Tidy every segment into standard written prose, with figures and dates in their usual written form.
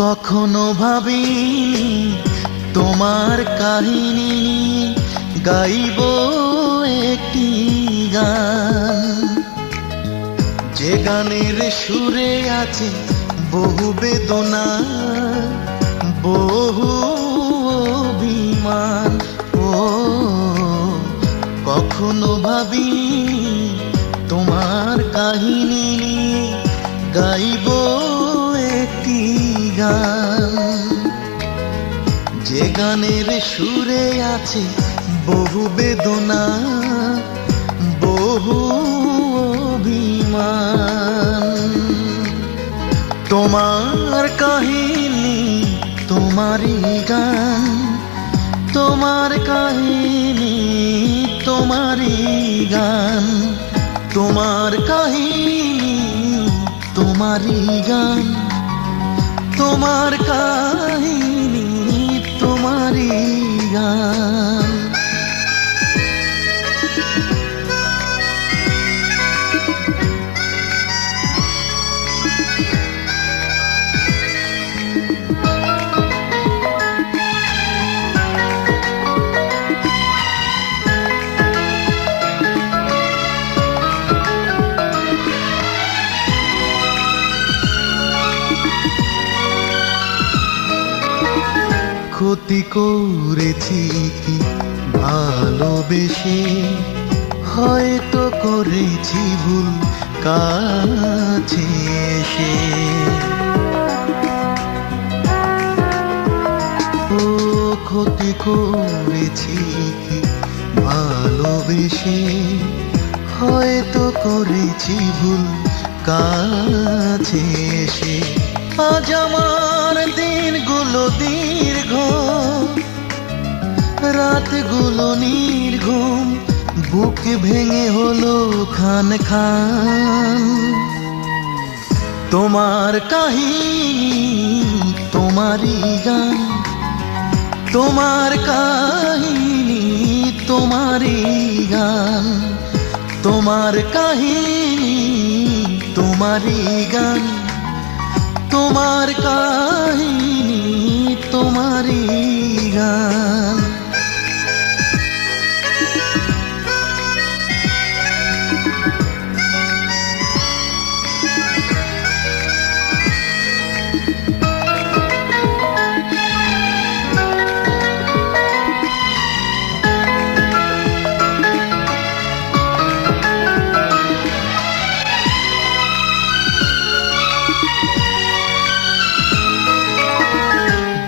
কখনো ভাবিনি তোমার কাহিনী গাইব একটি গান, যে গানের সুরে আছে বহু বেদনা, বহু অভিমান। ও কখনো ভাবিনি তোমার কাহিনী গাইব একটি গান, যে গানের সুরে আছে বহু বেদনা, বহু অভিমান। তোমার কাহিনী তোমারই গান, তোমার কাহিনী তোমারই গান, তোমার কাহিনী তোমারই গান, তোমার কাহিনী তোমারই গান। ক্ষতি করেছি কি ভালোবেসে, হয়তো করেছি ভুল কাছে এসে। ও ক্ষতি করেছি কি ভালোবেসে, হয়তো করেছি ভুল কাছে এসে। আজ আমার দিনগুলো দীর্ঘ, রাতগুলো নির্ঘুম, বুক ভেঙে হলো খান খান। তোমার কাহিনী তোমারই গান, তোমার কাহিনী তোমারই গান, তোমার কাহিনী তোমারই গান, তোমার কাহিনী তোমারই গান।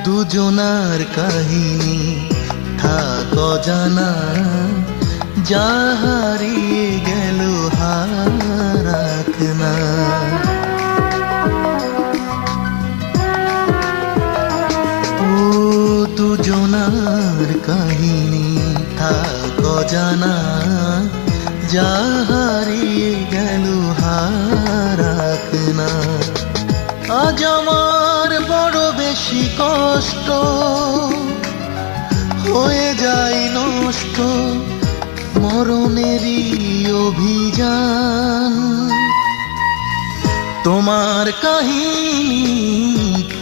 দুজনার কাহিনী থাক জানা, যা হারিয়ে গেল হারাক না। ও দুজনার কাহিনী থাক জানা, যা হারিয়ে গেল হারাক না। আজ আমার বড় বেশি কষ্ট হয়ে যায় নষ্ট, মরণেরই অভিযান। তোমার কাহিনী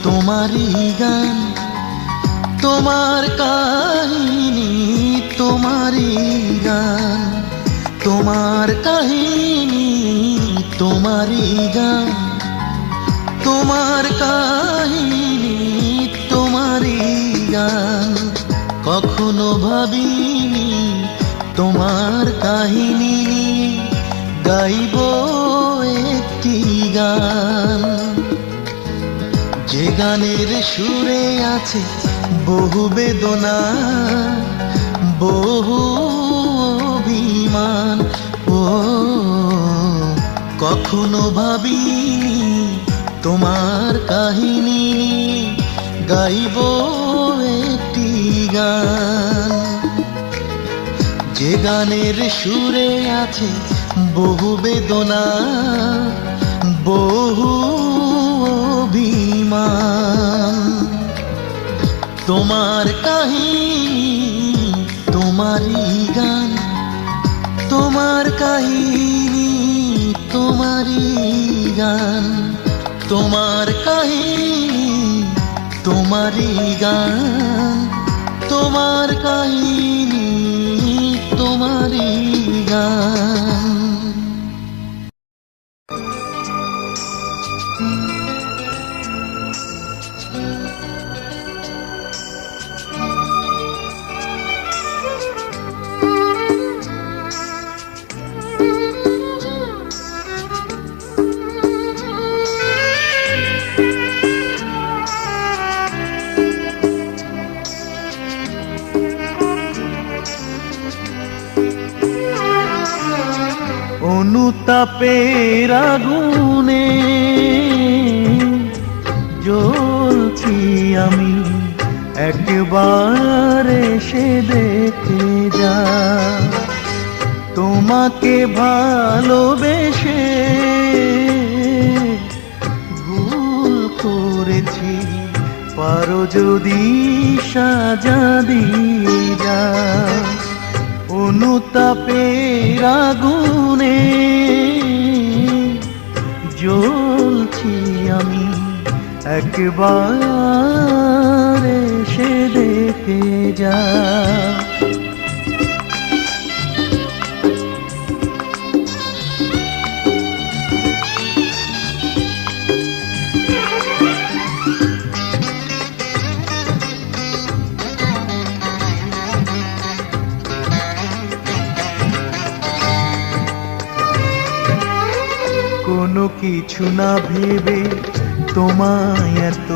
তোমারই গান, তোমার কাহিনী তোমারই গান, তোমার কাহিনী তোমারই গান, তোমার কাহিনী তোমারই গান। কখনো ভাবিনি তোমার কাহিনী গাইব একটি গান, যে গানের সুরে আছে বহু বেদনা, বহু অভিমান। ও কখনো ভাবিনি তোমার কাহিনী গাইব একটি গান, যে গানের সুরে আছে বহু বেদনা, বহু অভিমান। তোমার কাহিনী তোমারই গান, তোমার কাহিনী তোমারই গান, তোমার কাহিনী তোমারই গান, তোমার কাহিনী, তোমারই গান। অনুতাপের আগুনে জ্বলছি আমি, একবার এসে দেখে যা। তোমাকে ভালোবেসে ভুল করেছি, পারো যদি সাজা দিয়ে যা। অনুতাপের আগুনে জ্বলছি আমি, একবার এসে দেখে যা। কোনো কিছু না ভেবে তোমায় এত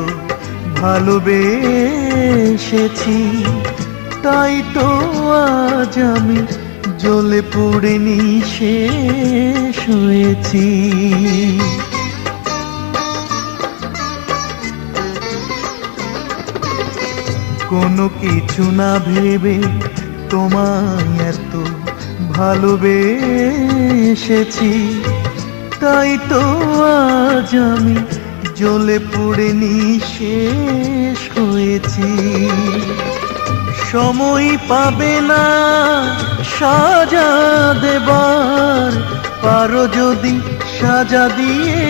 ভালোবেসেছি, তাই তো আজ আমি জ্বলে পুড়ে নিঃশেষ হয়েছি। কোনো কিছু না ভেবে তোমায় এত ভালোবেসেছি, তাই তো আজ আমি জ্বলে পুড়ে নিঃশেষ হয়েছি। সময় পাবে না সাজা দেবার, পারো যদি সাজা দিয়ে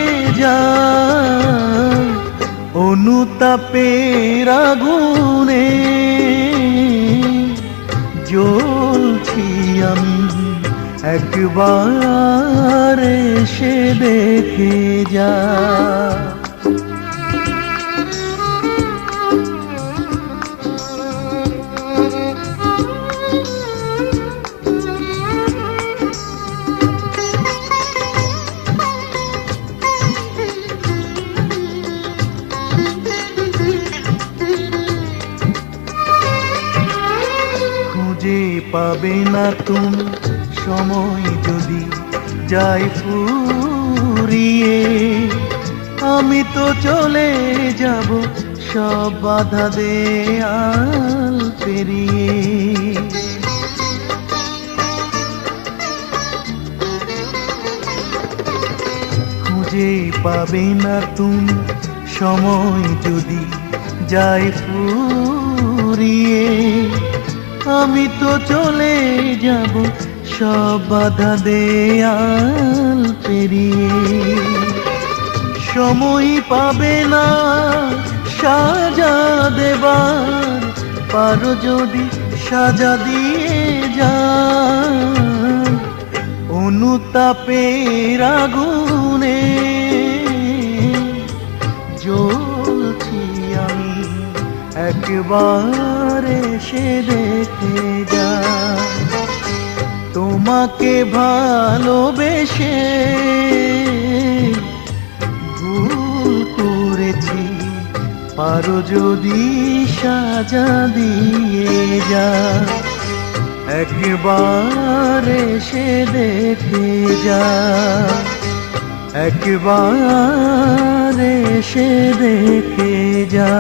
যা। অনুতাপের আগুনে জ্বলছি আমি, একবার এসে দেখে যা। খুঁজে পাবে না তুমি সময় যদি যাই ফুরিয়ে, আমি তো চলে যাব সব বাধা দেয়াল পেরিয়ে। খুঁজে পাবে না তুমি সময় যদি যাই ফুরিয়ে, আমি তো চলে যাব সব বাধা দেয়াল পেরিয়ে। সময় পাবে না সাজা দেবার, পারো যদি সাজা দিয়ে যা। অনুতাপের আগুনে জ্বলছি আমি, একবার এসে দেখে যা। তোমাকে ভালোবেসে ভুল করেছি, পারো যদি সাজা দিয়ে যা। একবার এসে দেখে যা, একবার এসে দেখে যা।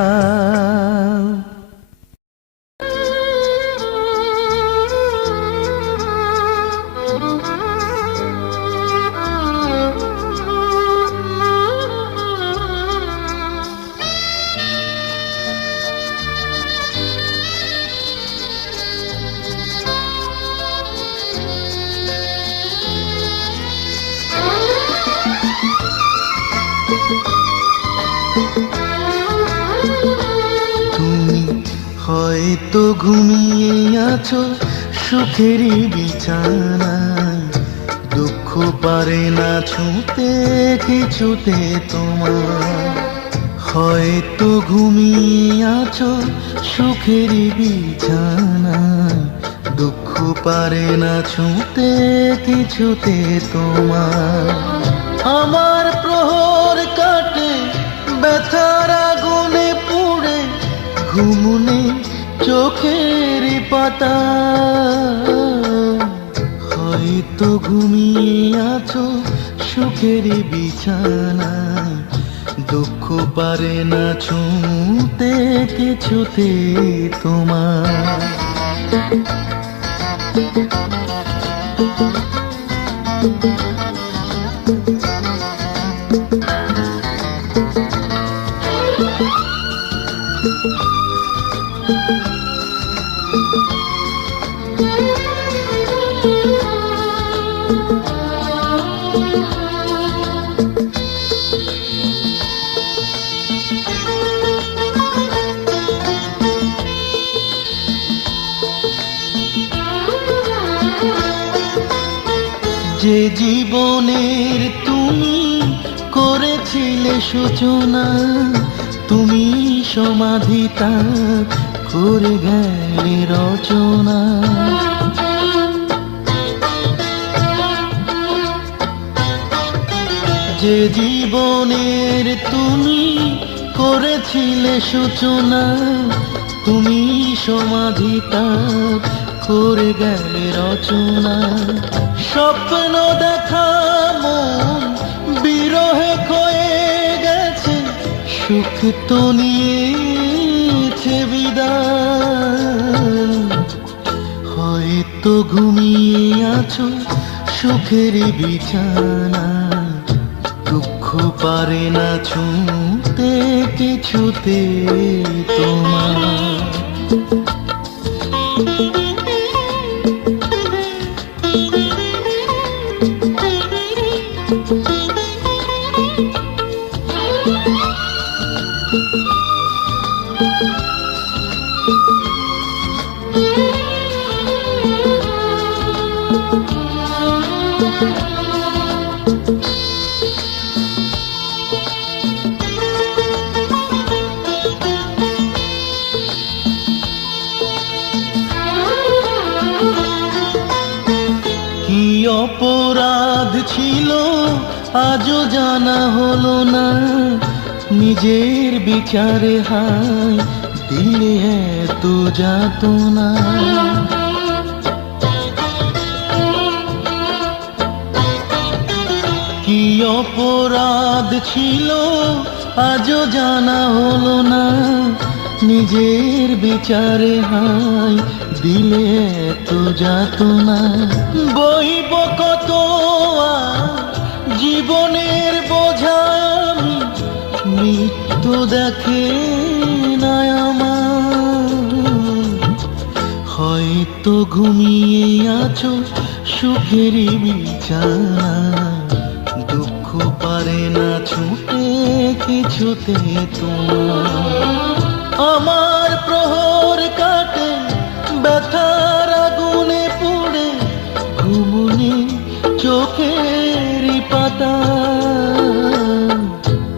হয়তো ঘুমিয়ে আছো সুখেরই বিছানায়, দুঃখ পারে না ছুঁতে কিছুতে তোমার। হয়তো ঘুমিয়ে আছো সুখেরই বিছানায়, দুঃখ পারে না ছুঁতে কিছুতে তোমার। আমার প্রহর কাটে ব্যথার আগুনে পুড়ে, ঘুমনে চোখের পাতা। হয়তো ঘুমিয়ে আছো সুখের বিছানায়, দুঃখ পারে না ছুঁতে কিছুতে তোমার। যে জীবনের তুমি করেছিলে সূচনা, তুমি সমাধি তার করে গেলে রচনা। যে জীবনের তুমি করেছিলে সূচনা, তুমি সমাধি তার করে গেলে রচনা। স্বপ্ন দেখা মন বিরহে ক্ষয়ে গেছে, সুখ তো নিয়েছে বিদায়। হয়তো ঘুমিয়ে আছো সুখের বিছানা, দুঃখ পারে না ছুঁতে কিছুতে তোমার। কি অপরাধ ছিল আজও জানা হলো না, নিজের বিচারে হায় দিলে এত যাতনা। কি অপরাধ ছিল আজও জানা হলো না, নিজের বিচারে হায় দিলে এত যাতনা। বইব কত জীবনের বোঝা আমি, মৃত্যু দেখে না আমার। হয়তো ঘুমিয়ে আছো সুখেরই বিছানা, দুঃখ পারে না ছুঁতে কিছুতে তোমার। আমার প্রহর কাটে ব্যথার আগুনে পুড়ে, ঘুমনে চোখের পাতা।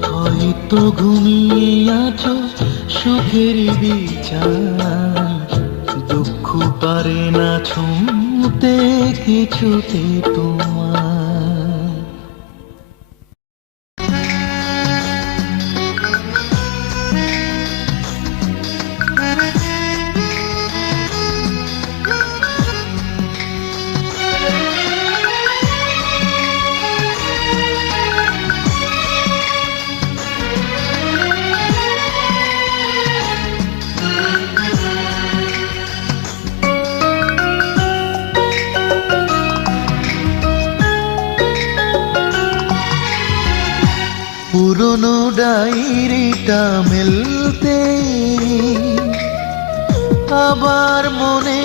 হয়তো ঘুমিয়ে আছো সুখের বিছানা, দুঃখ পারে না ছুঁতে কিছুতে তোমার। পুরনো ডায়েরিটা মেলতে আবার মনে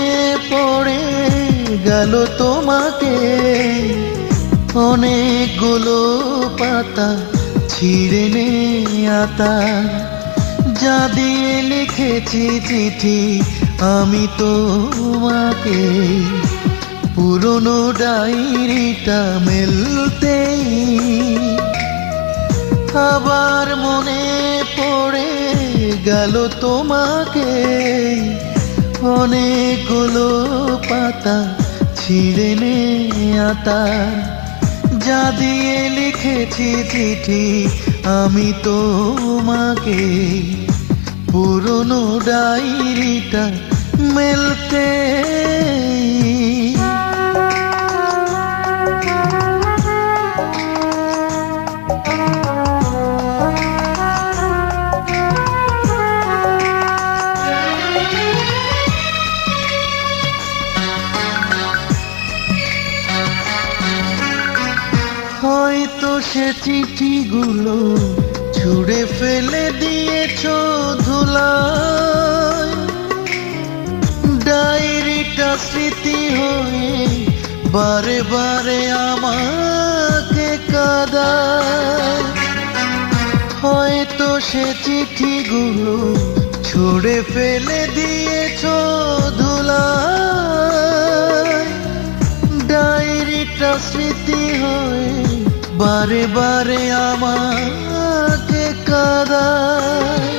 পড়ে গেল তোমাকে। অনেকগুলো পাতা ছিঁড়ে নেয়াতা, যা দিয়ে লিখেছি চিঠি আমি তোমাকে পুরনো ডায়েরিটা মেলতেই আবার মনে পড়ে গেল তোমাকে, অনেকগুলো পাতা ছিঁড়ে নেয়াতা যা দিয়ে লিখেছি চিঠি আমি তোমাকে পুরনো ডায়েরিটা মেলতে। হয়তো সে চিঠিগুলো ছুঁড়ে ফেলে দিয়েছ ধুলায়, ডায়েরিটা স্মৃতি হয়ে বারে বারে আমাকে কাঁদায়। হয়তো সে চিঠিগুলো ছুঁড়ে ফেলে দিয়েছ ধুলায়, ডায়েরিটা স্মৃতি হয়ে বারে বারে আমাকে কাঁদায়।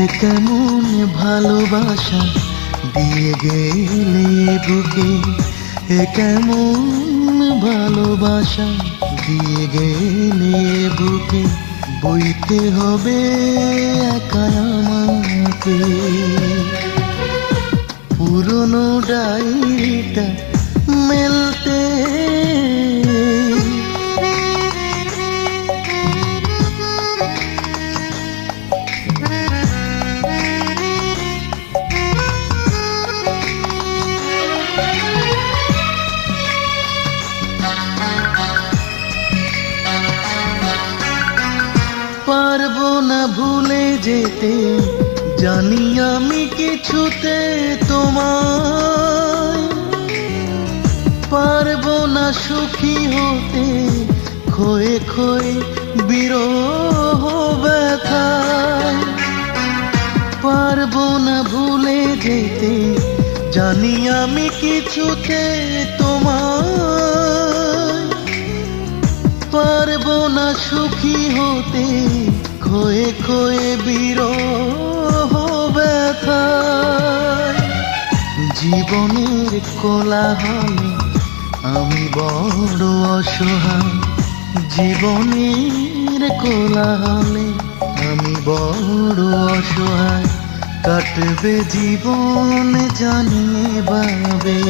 এ কেমন ভালোবাসা দিয়ে গেলে বুকে, এ কেমন ভালোবাসা দিয়ে গেলে বুকে, বইতে হবে একা আমাকে পুরনো ডায়েরিটা মেলতে। পারবো না ভুলে যেতে জানি আমি কিছুতে তোমায়, পারবো না সুখী হতে খোয়ে খোয়ে বিরহ ব্যথায়। পারবো না ভুলে যেতে জানি আমি কিছুতে তোমায়, পারবো না সুখী হতে খোয়ে খোয়ে বিরহ ব্যথায়। জীবনের কোলাহলে আমি বড় অসহায়, জীবনের কোলাহলে আমি বড় অসহায়, কাটবে জীবন জানিয়ে ভাবে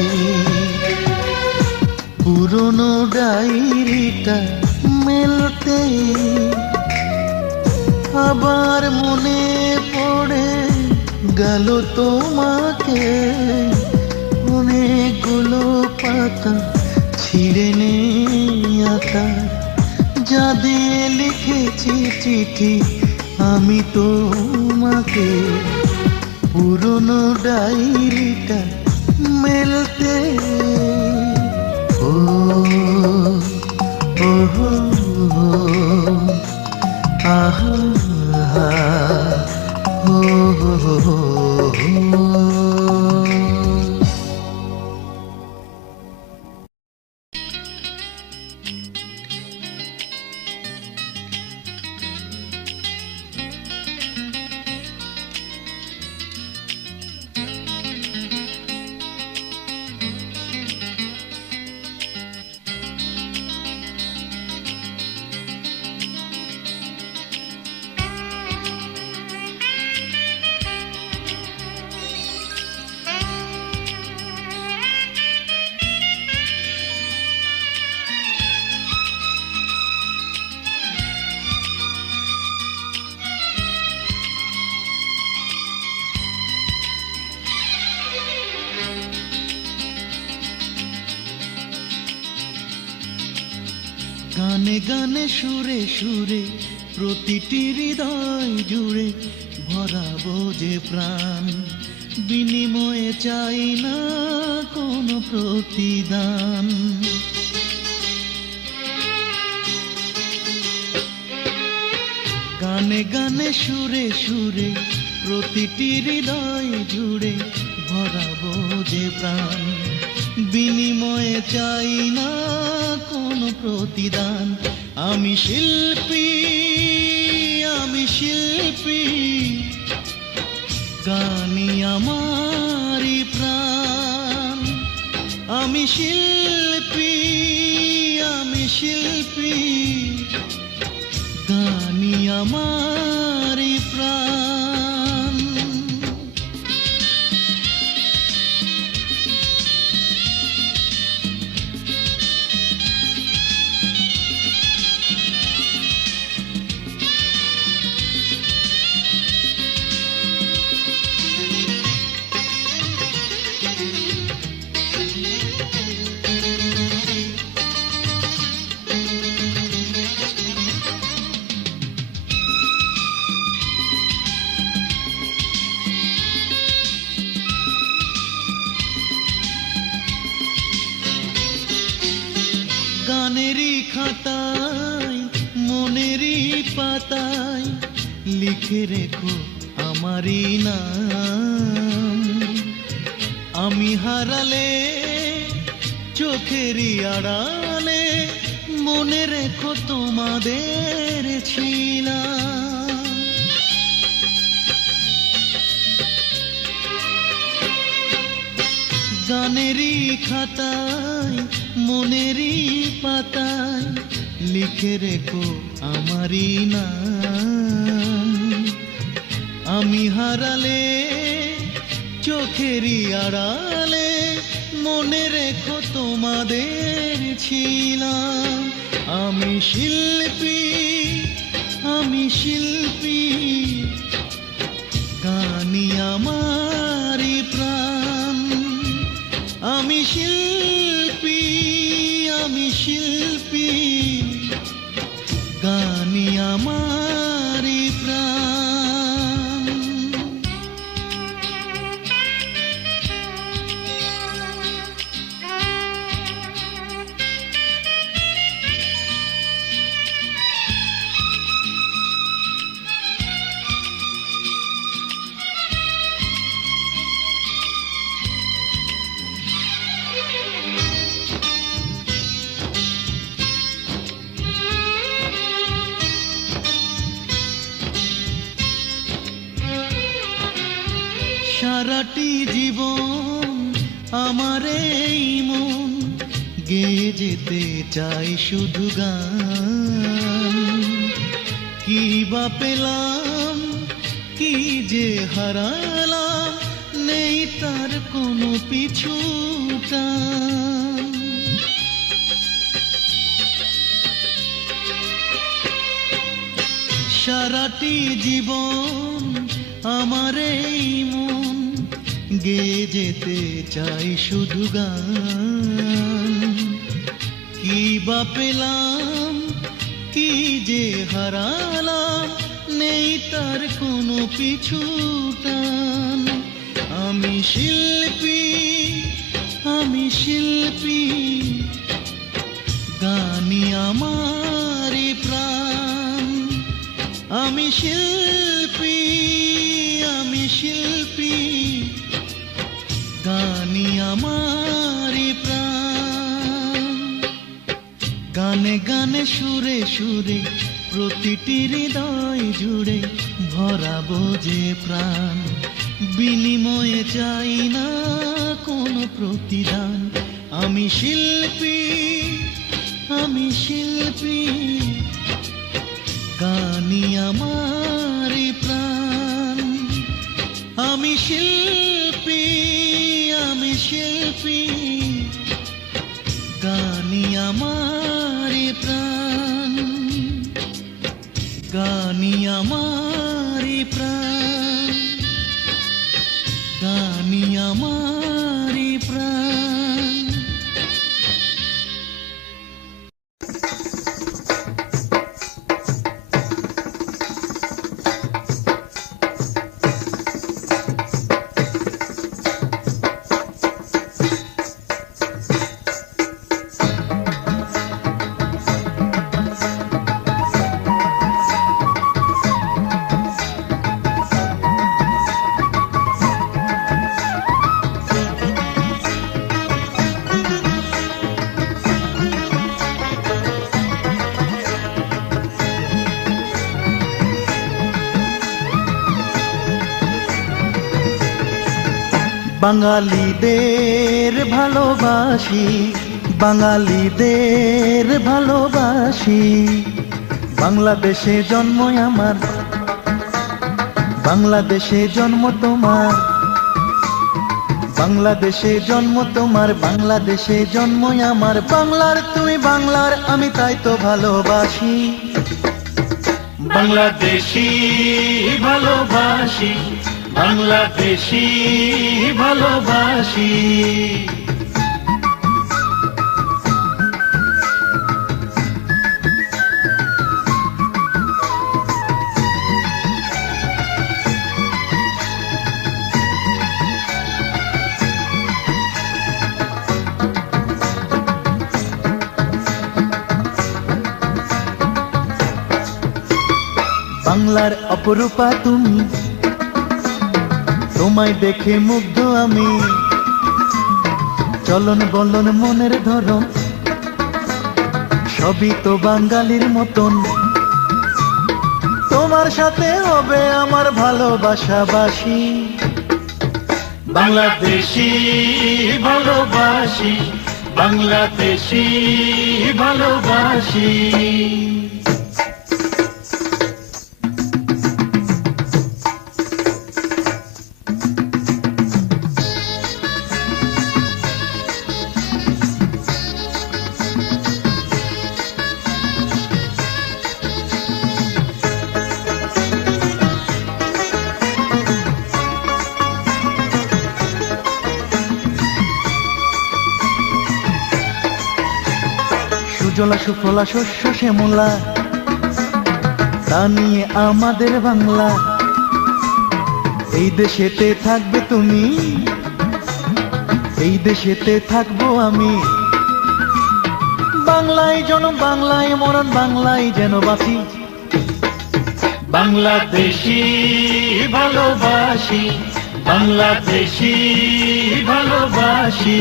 পুরনো ডায়েরিটা মেলতে। আবার মনে পড়ে গেল তোমাকে, অনেকগুলো পাতা ছিঁড়ে নেয়াতা যা দিয়ে লিখেছি চিঠি আমি তোমাকে পুরনো ডায়েরিটা মেলতে। ও ওহো আহা ও গানে গানে সুরে সুরে প্রতিটি হৃদয় জুড়ে ভরাবো যে প্রাণ, বিনিময়ে চাই না কোনো প্রতিদান। গানে গানে সুরে সুরে প্রতিটি হৃদয় জুড়ে ভরাবো যে প্রাণ, বিনিময়ে চাই না কোনো প্রতিদান। আমি শিল্পী, আমি শিল্পী, গানই আমারই প্রাণ। আমি শিল্পী, আমি শিল্পী, গানই আমারই প্রাণ। গানেরই খাতায় মনেরই পাতায় লিখে রেখো আমারই নাম। আমি হারালে চোখেরই আড়ালে মনে রেখো তোমাদের ছিলাম। গানেরই খাতায় মনেরই পাতায় লিখে রেখো আমারই নাম। আমি হারালে চোখেরই আড়ালে মনে রেখো তোমাদের ছিলাম। আমি শিল্পী, আমি শিল্পী, গানই আমারই প্রাণ। আমি শিল্পী, আমি শিল্পী, গানই আমারই প্রাণ। সারাটি জীবন আমার এই মন গেয়ে যেতে চাই শুধু গান। কি বা পেলাম, কি যে হারালাম, নেই তার কোনো পিছু টান। সারাটি জীবন আমার এই মন গেয়ে যেতে চাই শুধু গান। কি বা পেলাম, কি যে হারালাম, নেই তার কোনো পিছু টান। আমি শিল্পী, আমি শিল্পী, গানই আমারই প্রাণ। আমি শিল্পী, আমি শিল্পী, গানই আমারই প্রাণ। গানে গানে সুরে সুরে প্রতিটি হৃদয় জুড়ে ভরাবো যে প্রাণ, বিনিময়ে চাই না কোনো প্রতিদান। আমি শিল্পী, আমি শিল্পী, গানই আমারই প্রাণ। আমি শিল্পী, আমি শিল্পী, গানই আমারই প্রাণ। গানই আমারই প্রাণ, গানই আমারই প্রাণ। বাঙালিদের ভালোবাসি, বাঙালিদের ভালোবাসি। বাংলাদেশে জন্ম আমার, বাংলাদেশে জন্ম তোমার, বাংলাদেশে জন্ম তোমার, বাংলাদেশে জন্ম আমার। বাংলার তুমি বাংলার আমি, তাই তো ভালোবাসি। বাংলাদেশি ভালোবাসি, বাংলাদেশি ভালোবাসি। বাংলার অপরূপা তুমি, তোমায় দেখে মুগ্ধ আমি। চলন বলন মনের ধরন সবই তো বাঙালির মতন। তোমার সাথে হবে আমার ভালোবাসাবাসি। বাংলাদেশি ভালোবাসি, বাংলাদেশি ভালোবাসি। সুজলা সুফলা শস্য শ্যামলা, তা নিয়ে আমাদের বাংলা। এই দেশেতে থাকবে তুমি, এই দেশেতে থাকবো আমি। বাংলায় জনম, বাংলায় মরণ, বাংলায় যেন বাঁচি। বাংলাদেশি ভালোবাসি, বাংলাদেশি ভালোবাসি।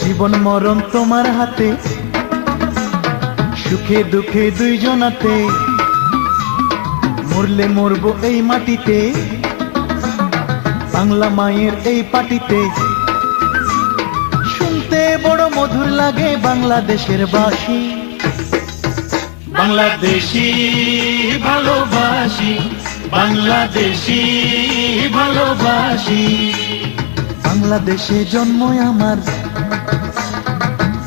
জীবন মরণ তোমার হাতে, সুখে দুঃখে দুইজনাতে। মরলে মরবো এই মাটিতে, বাংলা মায়ের এই পাটিতে। শুনতে বড় মধুর লাগে বাংলাদেশের বাসি। বাংলাদেশি ভালোবাসি, বাংলাদেশি ভালোবাসি। বাংলাদেশে জন্ম আমার,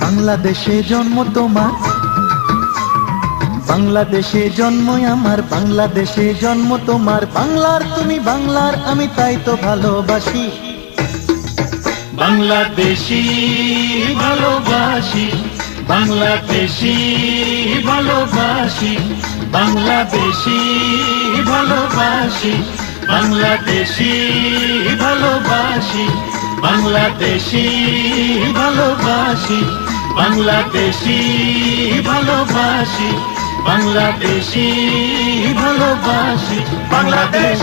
বাংলাদেশে জন্ম তোমার, বাংলাদেশে জন্ম আমার, বাংলাদেশে জন্ম তোমার। বাংলার তুমি বাংলার আমি, তাই তো ভালোবাসি। বাংলাদেশি ভালোবাসি, বাংলাদেশি ভালোবাসি। বাংলাদেশি ভালোবাসি, বাংলাদেশি ভালোবাসি। বাংলাদেশি ভালোবাসি, বাংলাদেশি ভালোবাসি। বাংলাদেশি ভালোবাসি। বাংলাদেশ।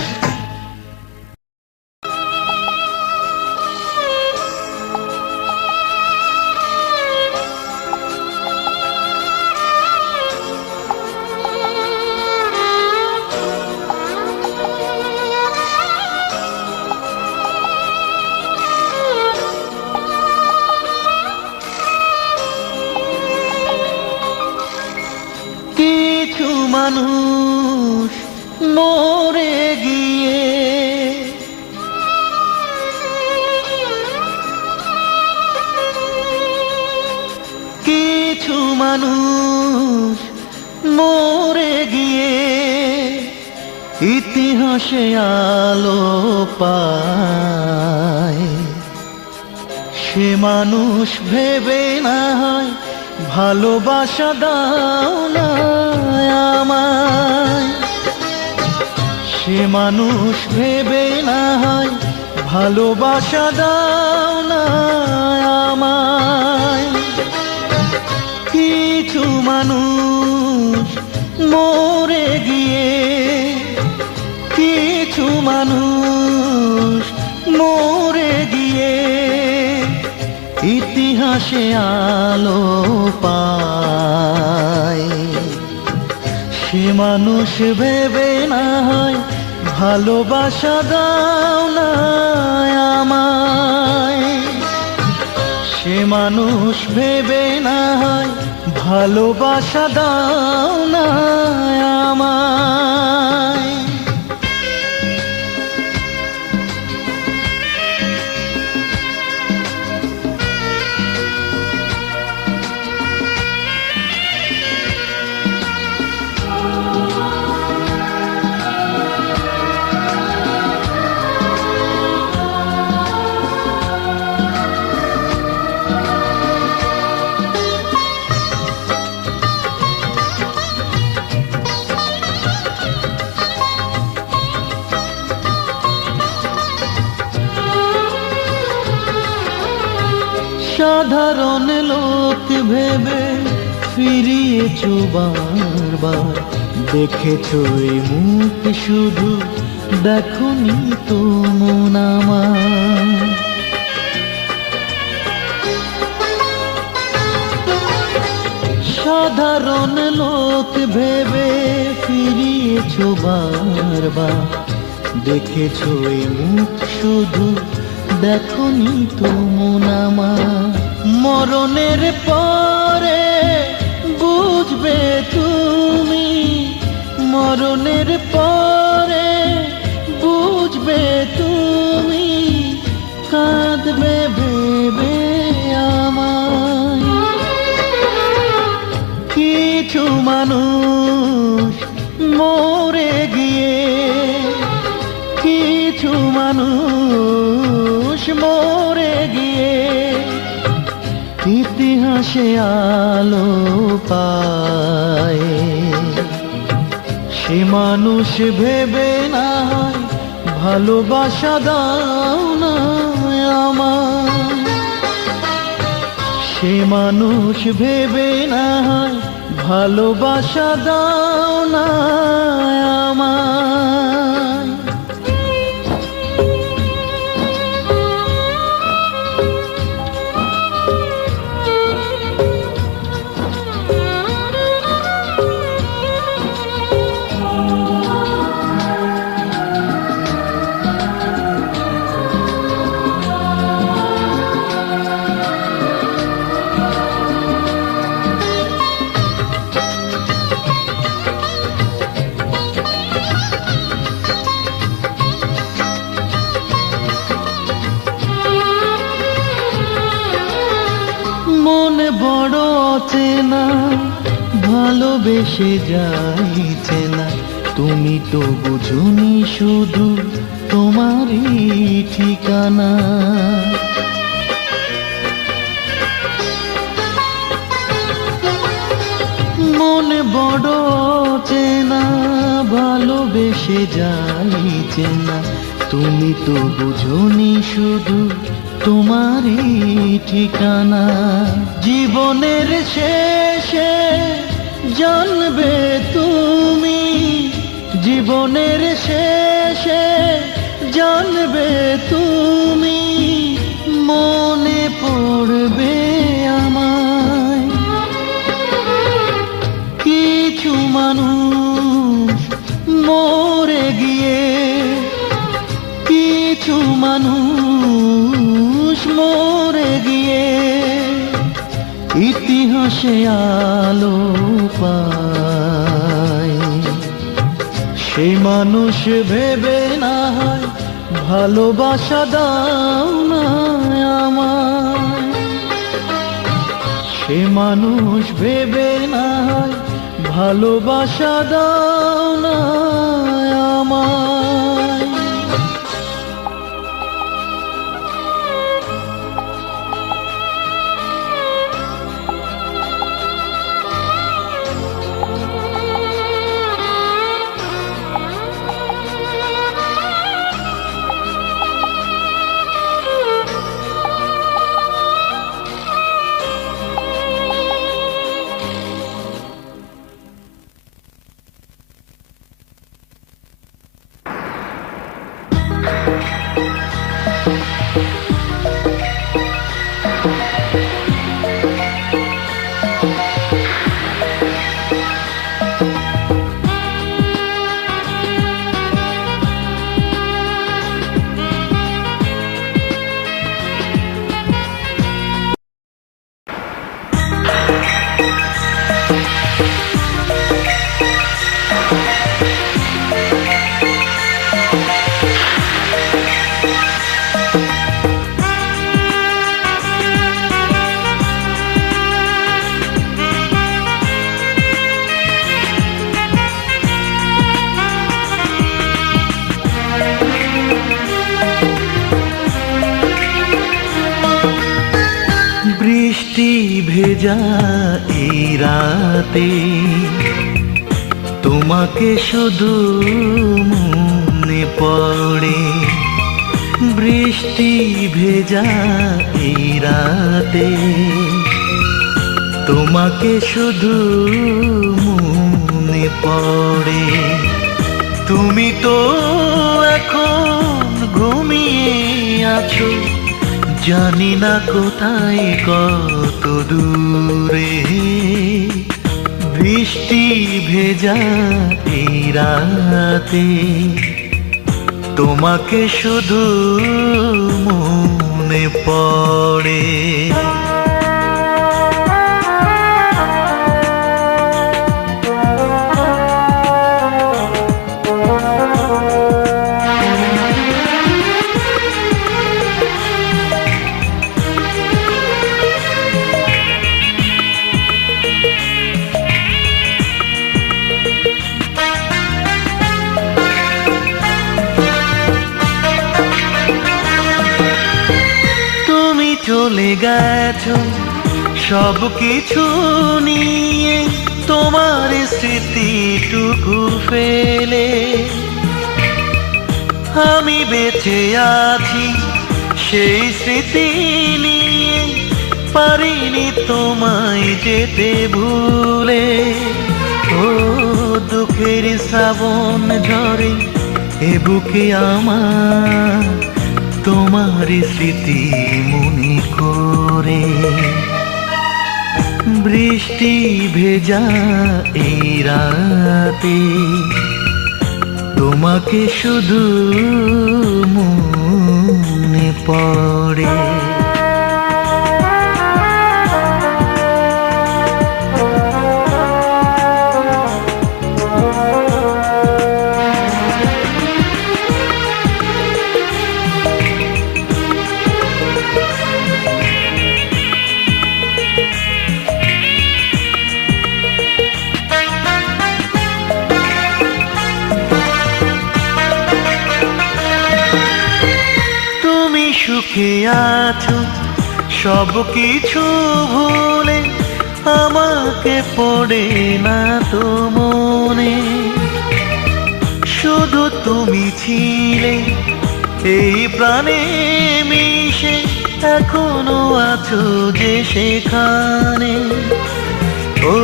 কিছু মানুষ মরে গিয়ে কিছু মানুষ মরে গিয়ে ইতিহাসে আলো পায়। সে মানুষ ভেবে না হয় ভালোবাসা দাও না আমায়। সে মানুষ ভেবে না হয় ভালোবাসা দাও না আমায়। মানুষ মরে গিয়ে, কিছু মানুষ মরে গিয়ে ইতিহাসে আলো পায়। সে মানুষ ভেবে না হয় ভালোবাসা দাও না আমায়, সে মানুষ ভেবে না হয় ভালোবাসা দাও না আমায়। সাধারণ লোক ভেবে ফিরিয়েছো বারবার, দেখেছো এই মুখ শুধু, দেখোনি তো মন আমার। সাধারণ লোক ভেবে ফিরিয়েছো বারবার, দেখেছো এই মুখ শুধু, দেখোনি তো মন আমার। মরণের পরে বুঝবে তুমি, মরণের পরে বুঝবে তুমি, কাঁদবে ভেবে আমায়। কিছু মানুষ মরে গিয়ে, কিছু মানুষ মরে গিয়ে ইতিহাসে আলো পায়। সে মানুষ ভেবে না হয় ভালোবাসা দাও না আমায়, সে মানুষ ভেবে না হয় ভালোবাসা দাও না আমায়। মন বড় অচেনা, ভালোবেসে যাইছে না, তুমি তো বুঝুনি শুধু তোমারই ঠিকানা। মন বড় অচেনা, ভালোবেসে যাইছে না, তুমি তো বুঝুনি শুধু তোমারই ঠিকানা। জীবনের শেষে জানবে তুমি, জীবনের শেষে জানবে তুমি, মনে পড়বে আমায়। কিছু মানুষ মরে গিয়ে, কিছু মানুষ মরে গিয়ে ইতিহাসে আলো পায়। সে মানুষ ভেবে না হয় ভালোবাসা দাও না আমায়, সে মানুষ ভেবে না হয় ভালোবাসা দাও না আমায়। ভেজা এই রাতে তোমাকে শুধু মনে পড়ে। বৃষ্টি ভেজা এই রাতে তোমাকে শুধু মনে পড়ে। তুমি তো এখন ঘুমিয়ে আছো, জানি না কোথায় কত দূরে। বৃষ্টি ভেজা এই রাতে তোমাকে শুধু মনে পড়ে। চলে গেছো সব কিছু নিয়ে, তোমার স্মৃতিটুকু ফেলে। আমি বেঁচে আছি সেই স্মৃতি নিয়ে, পারিনি তোমায় যেতে ভুলে। ও দুঃখের শ্রাবণ ঝরে এ বুকে আমার, তোমার স্মৃতি মনে করে। বৃষ্টি ভেজা এই রাতে তোমাকে শুধু মনে পড়ে। সুখে আছো সব কিছু ভুলে, আমাকে পড়ে না তো মনে। শুধু তুমি ছিলে এই প্রাণে মিশে, এখনো আছো যে সেখানে। ও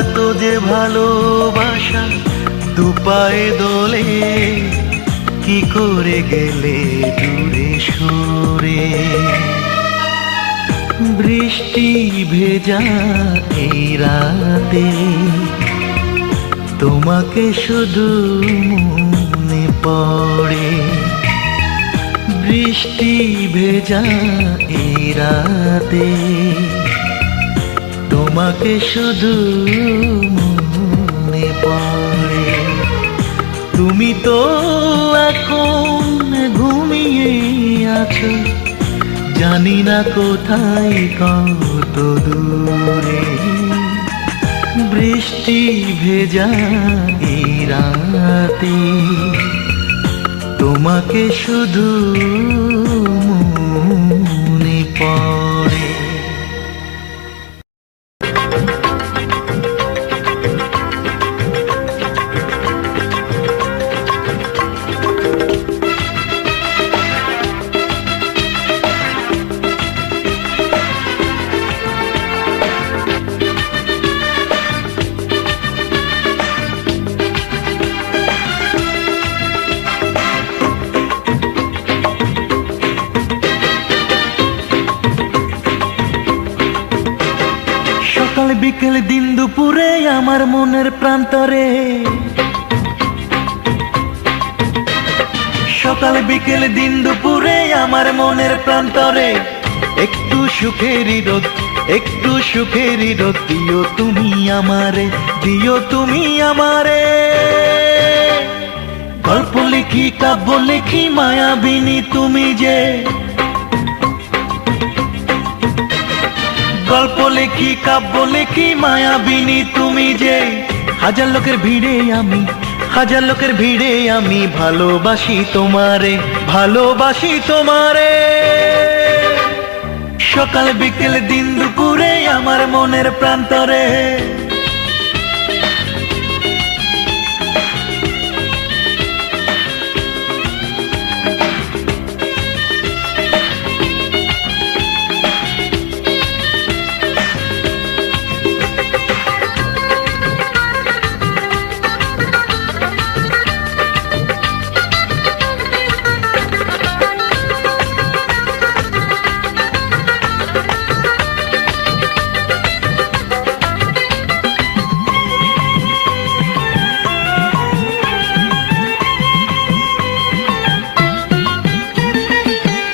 এত যে ভালোবাসা দুপায়ে দোলে, কি করে গেলে দূরে সরে। বৃষ্টি ভেজা এই রাতে তোমাকে শুধু মনে পড়ে। বৃষ্টি ভেজা এই রাতে তোমাকে শুধু মনে পড়ে। তুমি তো এখন ঘুমিয়ে আছো, জানি না কোথায় কত দূরে। বৃষ্টি ভেজা এই রাতে তোমাকে শুধু মনে পড়ে। সকাল বিকেল দিন দুপুরে আমার মনের প্রান্তরে, সকাল বিকেল দিন দুপুরে আমার মনের প্রান্তরে। একটু সুখেরই রোদ, একটু সুখেরই রোদ দিও তুমি আমারে, দিও তুমি আমারে। গল্প লিখি কাব্য লিখি মায়াবিনী তুমি যে, গল্প লিখি কাব্য লিখি মায়াবিনী তুমি যে। হাজার লোকের ভিড়ে আমি, হাজার লোকের ভিড়ে আমি ভালোবাসি তোমারে, ভালোবাসি তোমারে। সকাল বিকেল দিন দুপুরে আমার মনের প্রান্তরে।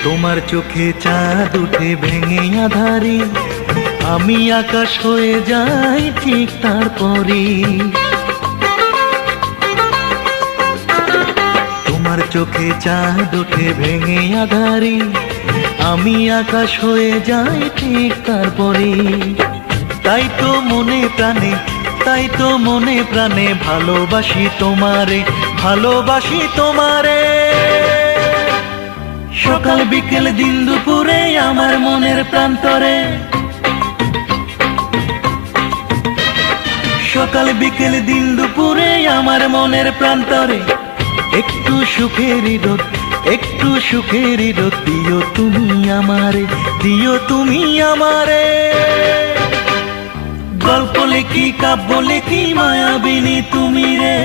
তোমার চোখে চাঁদ উঠে ভেঙে আধারি, আমি আকাশ হয়ে যাই ঠিক তারপরে। তোমার চোখে চাঁদ উঠে ভেঙে আধারি, আমি আকাশ হয়ে যাই ঠিক তারপরে। তাই তো মনে প্রাণে, তাই তো মনে প্রাণে ভালোবাসি তোমারে, ভালোবাসি তোমারে। সকাল বিকেল দিন দুপুরে আমার মনের প্রান্তরে। সকাল বিকেল দিন দুপুরে আমার মনের প্রান্তরে। একটু সুখের রোদ, একটু সুখের রোদ দিও তুমি আমারে, দিও তুমি আমারে। গল্প লেখি কাব্য লেখি মায়াবিনী তুমি রে।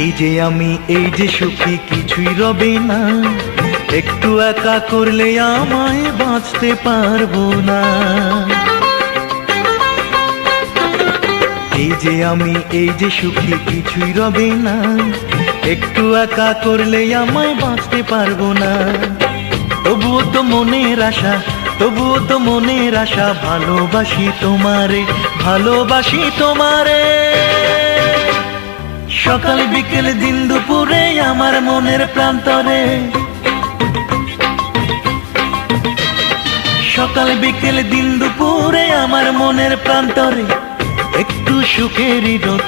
এই যে আমি, এই যে সুখী কিছুই রবে না, একটু একা করলে আমায় বাঁচতে পারবো না। এই যে আমি, এই যে সুখী কিছুই রবে না, একটু একা করলে আমায় বাঁচতে পারবো না। তবুও তো মনের আশা, তবুও তো মনের আশা ভালোবাসি তোমারে, ভালোবাসি তোমারে। সকাল বিকেল দিন দুপুরে আমার মনের প্রান্তরে। সকাল বিকেল দিন দুপুরে আমার মনের প্রান্তরে। একটু সুখের রোদ,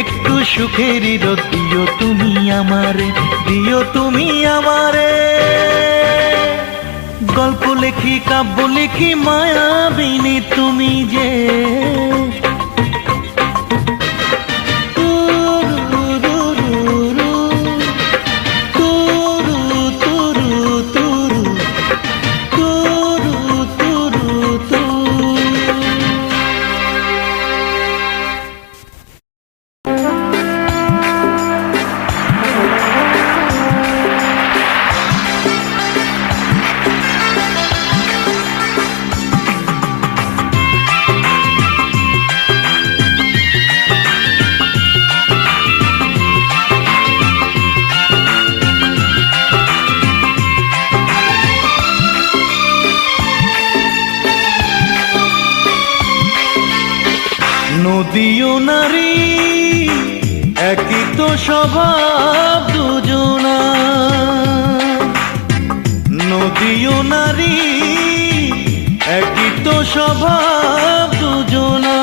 একটু সুখের রোদ দিও তুমি আমারে, দিও তুমি আমারে। গল্প লেখি কাব্য লেখি মায়াবিনী তুমি যে। নদীও নারী একই তো স্বভাব দুজনা। নদীও নারী একই তো স্বভাব দুজনা।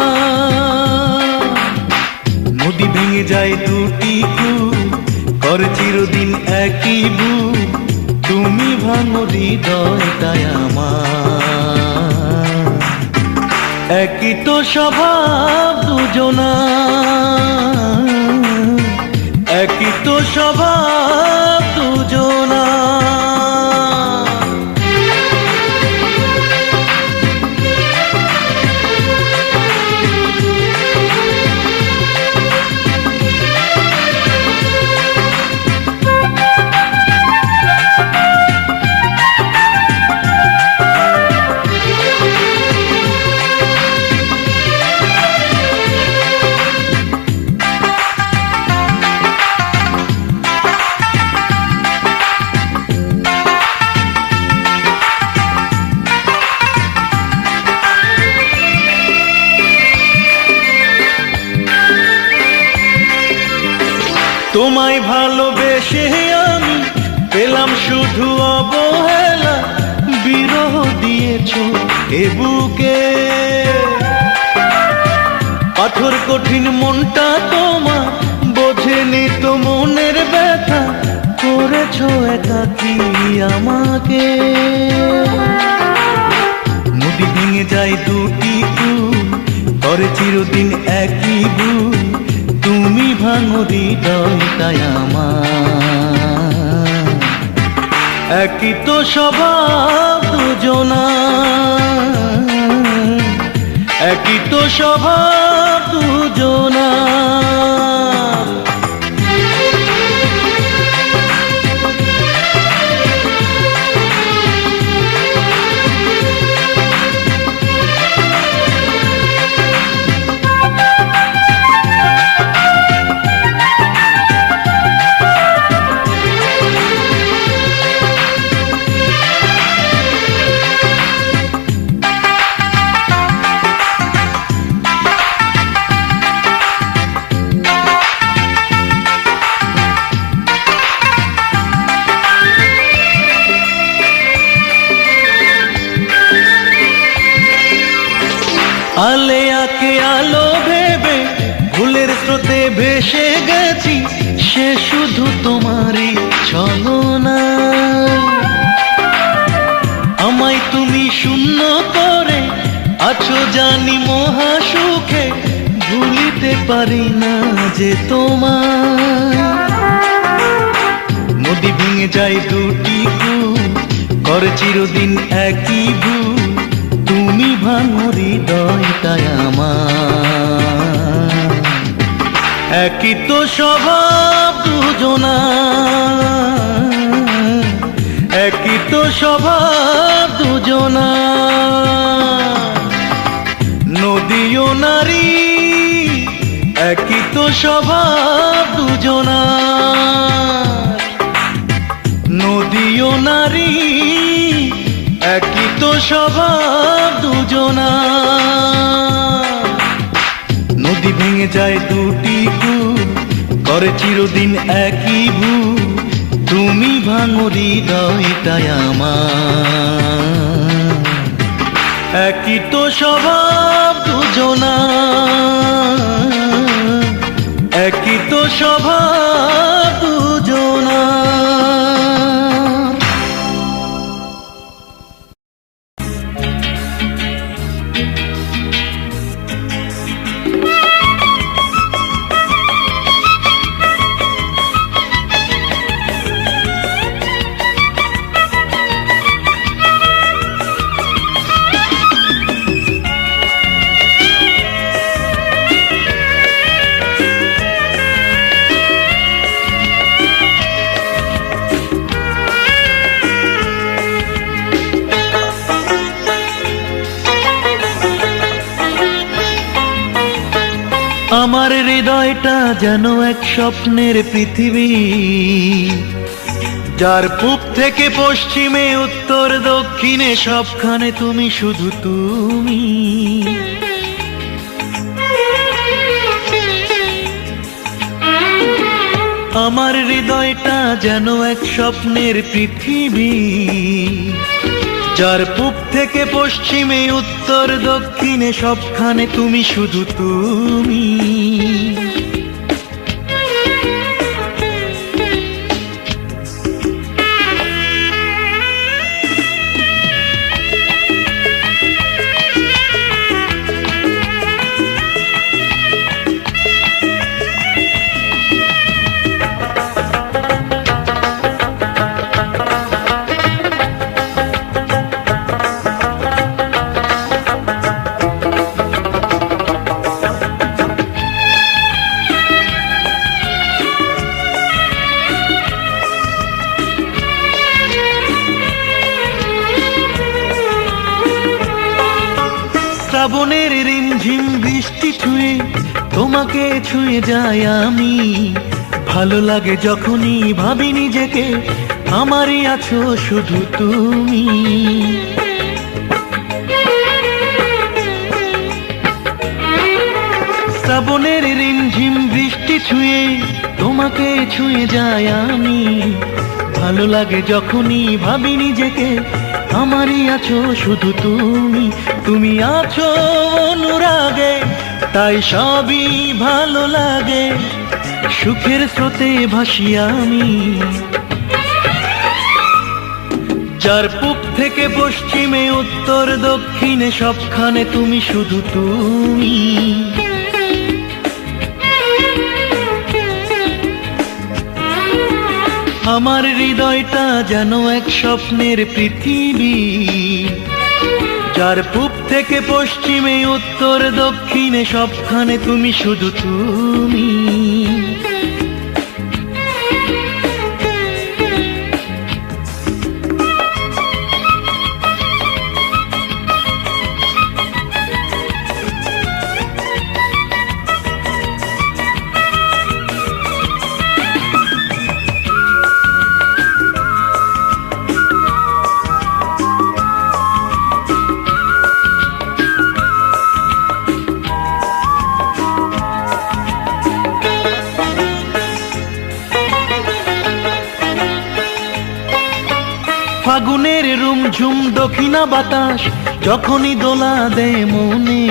নদী ভেঙে যায় দুটি কূপ, করে চিরদিন একই বুক। তুমি ভাঙো হৃদয়টায় আমার, একই তো স্বভাব দুজনা, একই তো স্বভাব দুজনা। তোমায় ভালোবেসে আমি পেলাম শুধু অবহেলা, বিরহ দিয়েছ এ বুকে। পাথর কঠিন মনটা তোমার বোঝেনি তো মনের ব্যথা, করেছ একাকী আমাকে। নদী ভেঙে যায় দুটি কুল, করে চিরদিন একই ভুল, তুমি ভাঙো হৃদয়টাই আমার। একই তো স্বভাব দুজনার, একই তো স্বভাব দুজনার। আলে আকে আলো ভেবে ভুলের স্রোতে ভেসে গেছি, সে শুধু তোমারই ছলনা। আমায় তুমি শূন্য করে আছো জানি মহা সুখে, ভুলিতে পারি না যে তোমার। নদী ভেঙে যায় দুটি কুল, করে চিরদিন একই ভুল, তুমি ভাঙো হৃদয়টাই আমার। একই তো স্বভাব দুজনার, একই তো স্বভাব দুজনার। নদী ও নারী একই তো স্বভাব দুজনার, নদী ও নারী একই তো স্বভাব দুজনার। নদী ভেঙে যায় দুটি কুল, করে চিরদিন একই ভুল, তুমি ভাঙো হৃদয়টাই আমার। একই তো স্বভাব দুজনার, একই তো স্বভাব দুজনার। আমার হৃদয়টা যেন এক স্বপ্নের পৃথিবী, যার পূব থেকে পশ্চিমে উত্তর দক্ষিণে সবখানে তুমি, শুধু তুমি। আমার হৃদয়টা যেন এক স্বপ্নের পৃথিবী, যার পূব থেকে পশ্চিমে উত্তর দক্ষিণে সবখানে তুমি, শুধু তুমি। শ্রাবণের রিমঝিম বৃষ্টি ছুঁয়ে তোমাকে ছুঁয়ে যায় আমি, ভালো লাগে যখনই ভাবি নিজেকে আমারই আছো শুধু তুমি। শ্রাবণের রিমঝিম বৃষ্টি ছুঁয়ে তোমাকে ছুঁয়ে যায় আমি। ভালো লাগে যখনই ভাবি নিজেকে, আমারই আছো শুধু তুমি, তুমি আছো অনুরাগে, তাই সবই ভালো লাগে। সুখের স্রোতে ভাসি আমি, যার পূব থেকে পশ্চিমে উত্তর দক্ষিণে সবখানে তুমি শুধু তুমি। আমার হৃদয়টা যেন এক স্বপ্নের পৃথিবী, যার পূব থেকে পশ্চিমে উত্তর দক্ষিণে সবখানে তুমি শুধু তুমি। ফাগুনের রুমঝুম দক্ষিণা বাতাস যখনই দোলা দেয় মনে,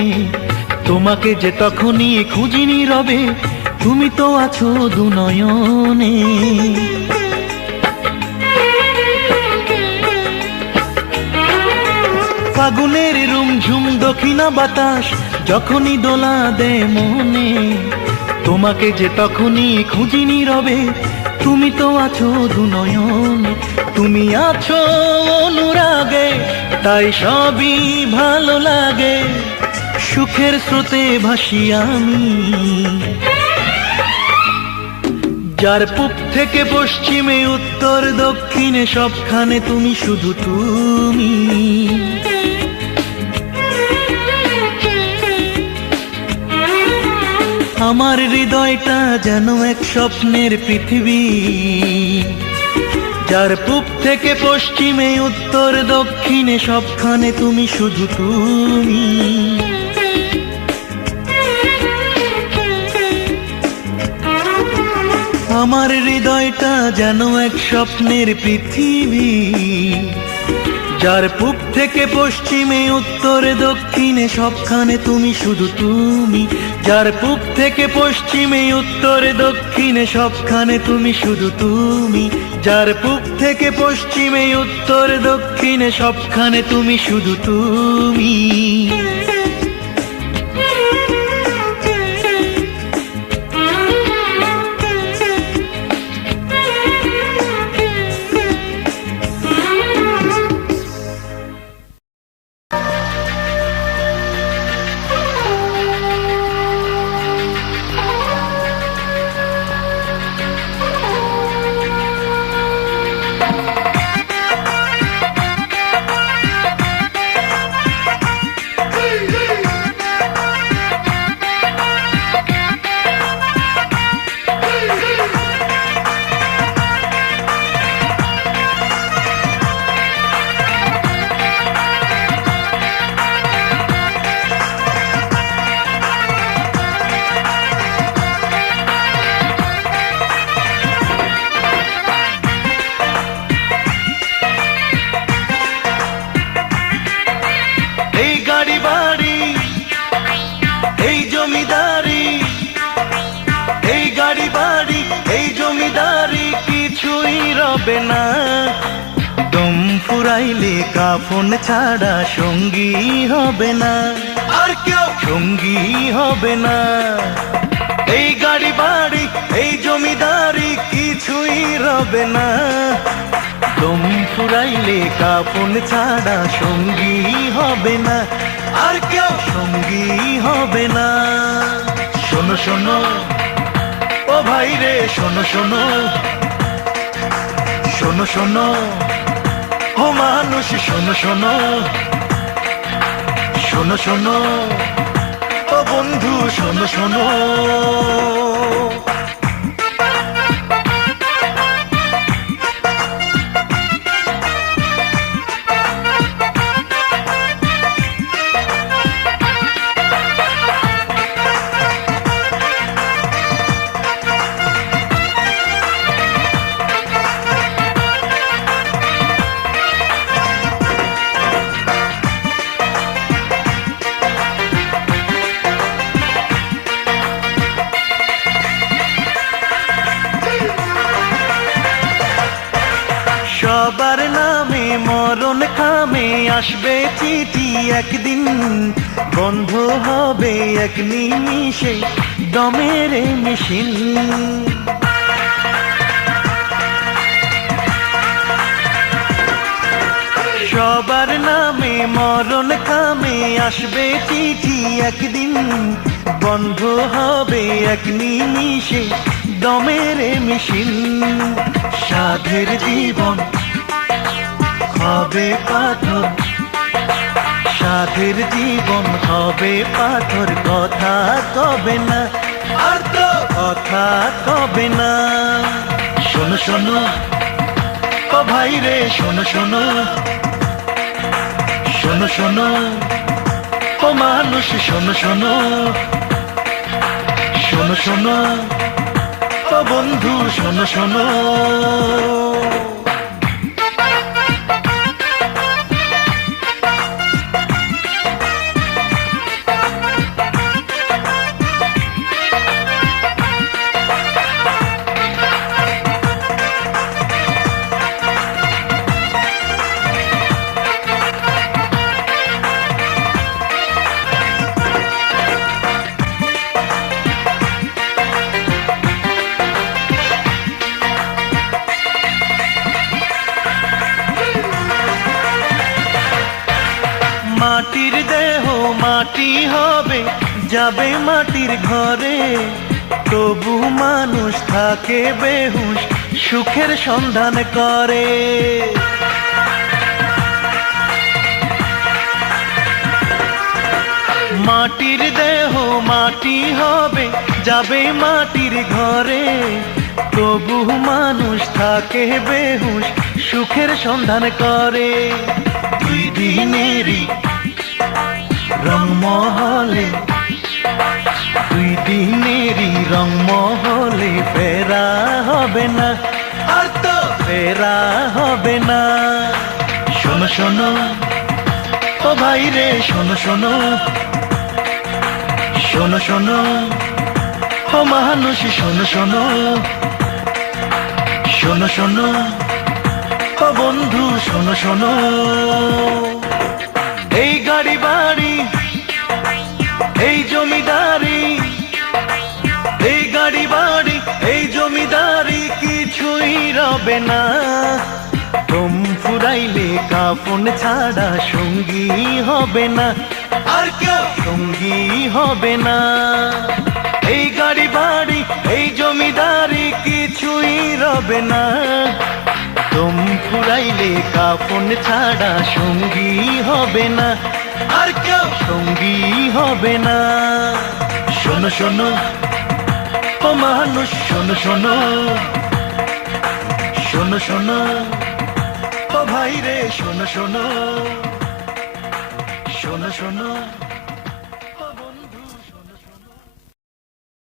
তোমাকে যে তখনই খুঁজি নীরবে, তুমি তো আছো দুনয়নে। ফাগুনের রুমঝুম দক্ষিণা বাতাস যখনই দোলা দেয় মনে, তোমাকে যে তখনই খুঁজি নীরবে, তুমি তো আছো দুনয়নে। তুমি আছো অনুরাগে, তাই সবই ভালো লাগে। সুখের স্রোতে ভাসি আমি, যার পূব থেকে পশ্চিমে উত্তর দক্ষিণে সবখানে তুমি শুধু তুমি। আমার হৃদয়টা যেন এক স্বপ্নের পৃথিবী, যার পূব থেকে পশ্চিমে উত্তর দক্ষিণে সবখানে তুমি শুধু তুমি। আমার হৃদয়টা যেন এক স্বপ্নের পৃথিবী, যার পূব থেকে পশ্চিমে উত্তর দক্ষিণে সবখানে তুমি শুধু তুমি। যার পূব থেকে পশ্চিমে উত্তর দক্ষিণে সবখানে তুমি শুধু তুমি। যার পূব থেকে পশ্চিমে উত্তর দক্ষিণে সবখানে তুমি শুধু তুমি। হবে না, দম ফুরাইলে কাফন ছাড়া সঙ্গী হবে না, আর কেউ সঙ্গী হবে না। এই গাড়ি বাড়ি এই জমিদারি কিছুই রবে না, দম ফুরাইলে কাফন ছাড়া সঙ্গী হবে না, আর কেউ সঙ্গী হবে না। শোনো শোনো ও ভাই রে, শোনো শোনো, শোনো শোনো ও মানুষ, শোনো শোনো, শোনো শোনো ও বন্ধু, শোনো শোনো। সবার নামে মরণ খামে আসবে চিঠি একদিন, বন্ধ হবে এক নিমিষে দমের এই মেশিন। সবার নামে মরণ খামে আসবে চিঠি একদিন, বন্ধ হবে এক নিমিষে দমের এই মেশিন। সাধের জীবন হবে পাথর, সাধের জীবন হবে পাথর, কথা কবে না আর তো কথা কবে না। শোনো শোনো ও ভাই রে, শোনো শোনো, শোনো শোনো ও মানুষ, শোনো শোনো, শোনো শোনো ও বন্ধু, শোনো শোনো। মাটির দেহ মাটি হবে, যাবে মাটির ঘরে, তবু মানুষ থাকে বেহুশ, সুখের সন্ধান করে। মাটির দেহ মাটি হবে, যাবে মাটির ঘরে, তবু মানুষ থাকে বেহুশ, সুখের সন্ধান করে। দুই দিনেরই রংমহলে, দুই দিনেরই রংমহলে ফেরা হবে না আর তো ফেরা হবে না। শোনো শোনো ও ভাই রে, শোনো শোনো, শোনো শোনো ও মানুষ, শোনো শোনো, শোনো শোনো ও বন্ধু, শোনো শোনো। এই গাড়ি বাড়ি, এই জমিদারি, এই গাড়ি বাড়ি, এই জমিদারি কিছুই রবে না। তোম ফুরাইলে কাফন ছাড়া সঙ্গী হবে না আর কেউ সঙ্গী হবে না। এই গাড়ি বাড়ি, এই জমিদারি কিছুই রবে না। তোম ফুরাইলে কাফন ছাড়া সঙ্গী হবে না আর কেউ সঙ্গী হবে না। শোনো শোনো ও মানুষ, শোনো শোনো, শোনো শোনো ও ভাই রে, শোনো শোনো, শোনো শোনো।